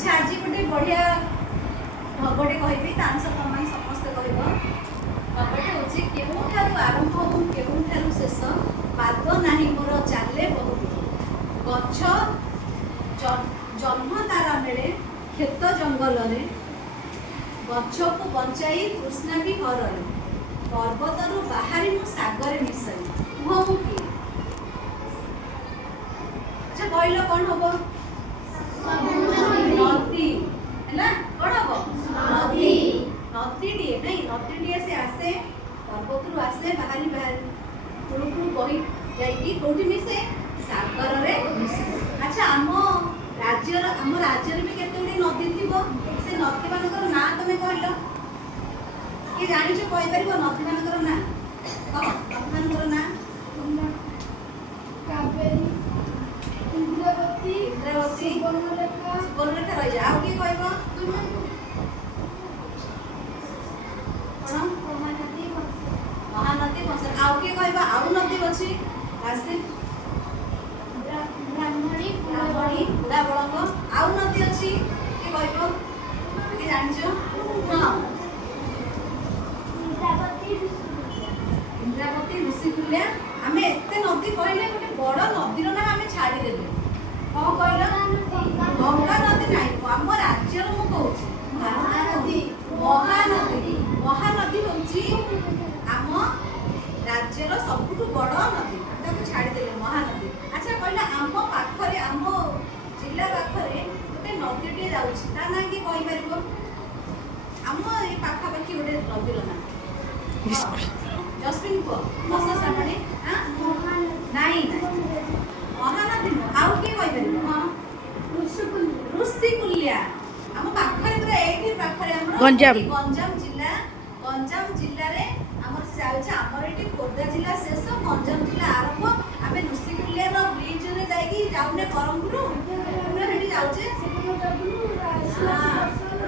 अच्छा आज गोटे बढ़िया ढगटे कहबी ता आंसर तुम मैंने समस्ते कह ढगटे हूँ केउठारू आरंभ हूँ केउठारू शेष पाद नाही मोर चाले बहुत गछ जन्म तारा मिले खेत जंगल रे गछ को बंचाई तृष्णा भी हरई पर्वतरू बाहरी मु सागर मिसाई कुह मु किए अच्छा कहल कौन हम नदी है कौन हम नदी नदीटे नहीं नदीटे से आसे पर्वतरू आसे बाहरी बाहरी बही जाइए कौटी मिसे सागर रे अच्छा आम राज्य भी केते नदी थी से नदी मानकर ना तुम कहल कि जानी कही पार नदी मानकर ना कह नदी मानकर ना कावेरी इंद्रावती सुवर्णरेखा रही जाए आउ किए कह महानदी कंस आउ किए कह आउ नदी अच्छी राजदीप ब्राह्मणी बुढ़ा बड़ंग आउ नदी अच्छी किए कह कि जान हाँ इंद्रावती ऋषिकुल्या आम एत नदी कहले गोटे बड़ नदीर ना आम छाड़देले कौन कहल गंगा नदी ना आम राज्य मुझे महानदी महानदी महानदी हूँ आम राज्यर सबुठ बड़ नदी छाड़देले महानदी अच्छा कहला आम पाखरे आम जिला पाखरे गोटे नदीटे जाऊँगी ता ना किए कहीपर आम ये पाखापाखि गोटे नदीर ना जस्मिन को बस श्रावणी नहीं महानदी आउ किए कहीपर ऋषिकुल्या आम पाखरे पूरा एठी पाखरे गंजाम गंजाम जिल्ला रे हमर जाउछ हमर एठी खोर्धा जिला शेष गंजाम जिला आरंभ आमे ऋषिकुल्या रो ब्रिज रे जाई जाउने बरमपुर पूरा हेठी जाउछे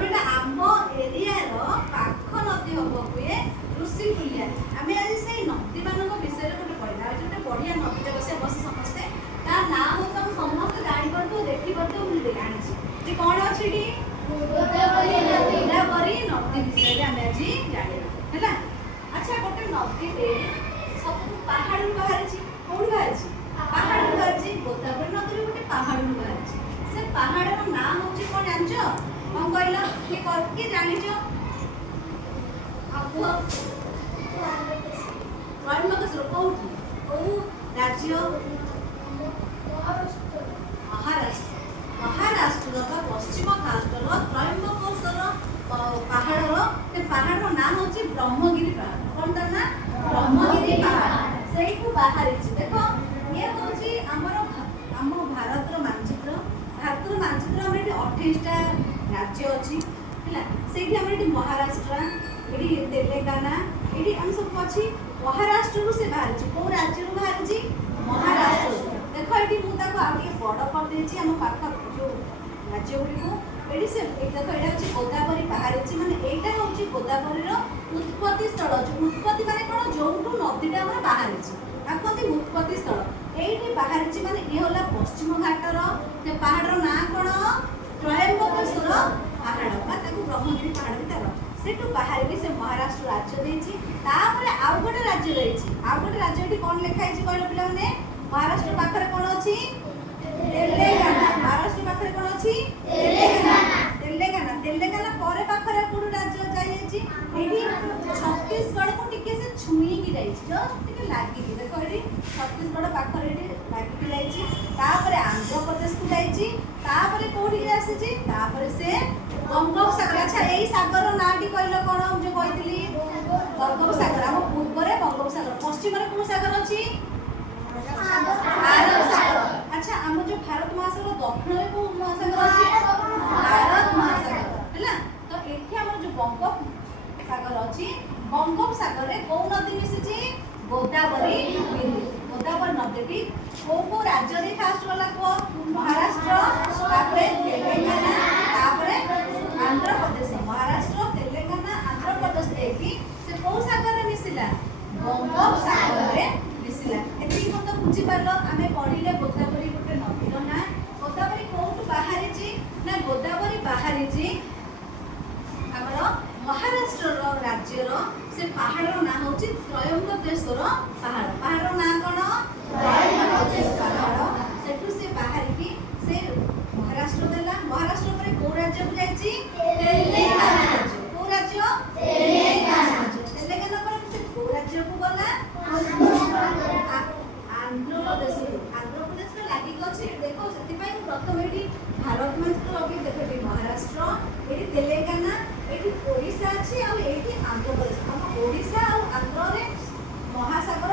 एटा आम एरिया रो पाख नदी हबो हुए ऋषिकुल्या आमे आज से नदी मानक विषय रे गोटे पढिला आज गोटे बढ़िया नदी रे बस समस्ते ता नाम हो तुम समस्त जानि परतो देखि परतो मुझे जानि छी जे कोन अछि डी गोदावरी नदी विषय रे आमे आज जानि हैला अच्छा गोटे नदी रे सब पहाड़ रू बाहर छी कोन बाहर छी पहाड़ रू बाहर छी गोदावरी नदी रे गोटे पहाड़ रू बाहर छी से पहाड़ रो नाम होची कोन जानजो हम कहला के कर के जानि जो आपको त्रयंबकेश्वर कौटी कौ राज्य महाराष्ट्र पश्चिम घाटर त्रयंबकेश्वर पहाड़ नाम हूँ ब्रह्मगिरी पहाड़ कौन तार ना ब्रह्मगिरी पहाड़ से बाहर देख ये हूँ आम भारत मानचित्र आम ये 28टा राज्य अच्छी है से महाराष्ट्र ये तेलेंगाना ये आम सब अच्छी महाराष्ट्र से बाहर कौ राज्य बाहर महाराष्ट्र देख ये मुझे बड़ करदे आम पाख जो राज्य गुड़ी ये से देख ये हूँ गोदावरी बाहर माने यहाँ हूँ गोदावरी उत्पत्ति स्थल जो उत्पत्ति माने कौन जो नदीटा आम बाहर कहते उत्पत्ति स्थल ये बाहर माने ये होला पश्चिम घाटर पहाड़ ना कौन त्रयंबकेश्वर पहाड़ ब्रह्मगिरी पहाड़ भी तार से बाहर भी से महाराष्ट्र राज्य देती आउ गोटे राज्य रही आउ गोटे राज्य कौन लिखाई कहल पे महाराष्ट्र पाखरे कौन अच्छी तेलेंगाना महाराष्ट्र पाखरे कौन अच्छी तेलेंगाना पर पाखरे कौन राज्य जाइए छत्तीसगढ़ को टिके से छुईकी जाइए लागिक देख ये छत्तीसगढ़ पाखरे लागिक जाइए आंध्र प्रदेश को जाइए कौटी आसी से बंगोपसागर अच्छा यही सागर नाटी कहल कौन जो कही बंगोपसागर आम पूर्व में बंगोपसागर पश्चिम में कौन सागर अच्छी भारत सागर अच्छा आम जो भारत महासागर दक्षिण में कौन महासागर अच्छी भारत महासागर है तो ये आम जो बंगोपसागर अच्छी बंगोपसागर में कौ नदी मिशी गोदावरी नदी कौ राज्य फास्ट गला कह महाराष्ट्र तेलेंगाना आंध्र प्रदेश महाराष्ट्र तेलेंगाना आंध्र प्रदेश देखी से कौ सागर में मिसिला बंगोपसागर में मिसिला एति मत बुझी पारल आमे पढिले गोदावरी गोटे नदीर ना गोदावरी कोठु बाहरी ना गोदावरी ବାହାରିଛି ଆମର ମହାରାଷ୍ଟ୍ରର ରାଜ୍ୟର ସେ ପାହାଡ଼ର ନାଁ ହେଉଛି ତ୍ରୟମ୍ବକେଶ୍ୱର ପାହାଡ଼। ପାହାଡ଼ର ନାଁ କ'ଣ? ତ୍ରୟମ୍ବକେଶ୍ୱର ପାହାଡ଼। ସେଠୁ ସେ ବାହାରିକି ସେ ମହାରାଷ୍ଟ୍ର ଦେଲା। ମହାରାଷ୍ଟ୍ର ପରେ କୋଉ ରାଜ୍ୟକୁ ଯାଇଛି? ତେଲେଙ୍ଗାନା ରାଜ୍ୟ। କୋଉ ରାଜ୍ୟ? ତେଲେଙ୍ଗାନା ରାଜ୍ୟ। ତେଲେଙ୍ଗାନା ପରେ ସେ କୋଉ ରାଜ୍ୟକୁ ଗଲା? ଆନ୍ଧ୍ରପ୍ରଦେଶକୁ। ଆନ୍ଧ୍ରପ୍ରଦେଶର ଲାଗିକି ଅଛି ଦେଖ, ସେଥିପାଇଁ ମୁଁ ପ୍ରଥମେ ଏଠି ଭାରତ ମାତ୍ର ଲଗେଇ ଦେଖ, ଏଠି ମହାରାଷ୍ଟ୍ର, ଏଠି ତେଲେଙ୍ଗାନା, ଏଠି ଓଡ଼ିଶା ଅଛି, ଆଉ ଏଇଠି ଆନ୍ଧ୍ରପ୍ରଦେଶ। ଆମ ଓଡ଼ିଶା ଆଉ ଆନ୍ଧ୍ରରେ ମହାସାଗର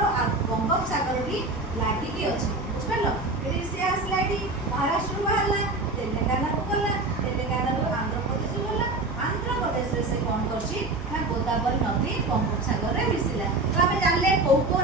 ବଙ୍ଗୋପସାଗରଟି ଲାଗିକି ଅଛି, ବୁଝିପାରିଲ? ଏଠି ସେ ଆସିଲା, ଏଠି ମହାରାଷ୍ଟ୍ରରୁ ବାହାରିଲା, ତେଲେଙ୍ଗାନାକୁ ଗଲା, ତେଲେଙ୍ଗାନାରୁ ଆନ୍ଧ୍ରପ୍ରଦେଶକୁ ଗଲା। ଆନ୍ଧ୍ରପ୍ରଦେଶରେ ସେ କ'ଣ କରିଛି ନା ଗୋଦାବରୀ ନଦୀ ବଙ୍ଗୋପସାଗରରେ ମିଶିଲା। ତ ଆମେ ଜାଣିଲେ କୋଉ କୋଉ